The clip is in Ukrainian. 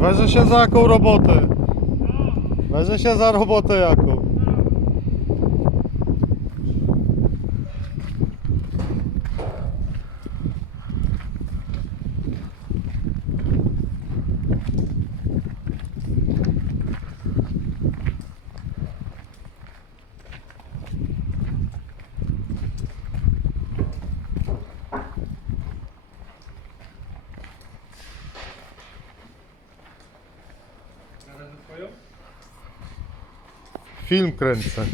Weźże się za jaką robotę? Weźże się za robotę jaką? Film kręcę.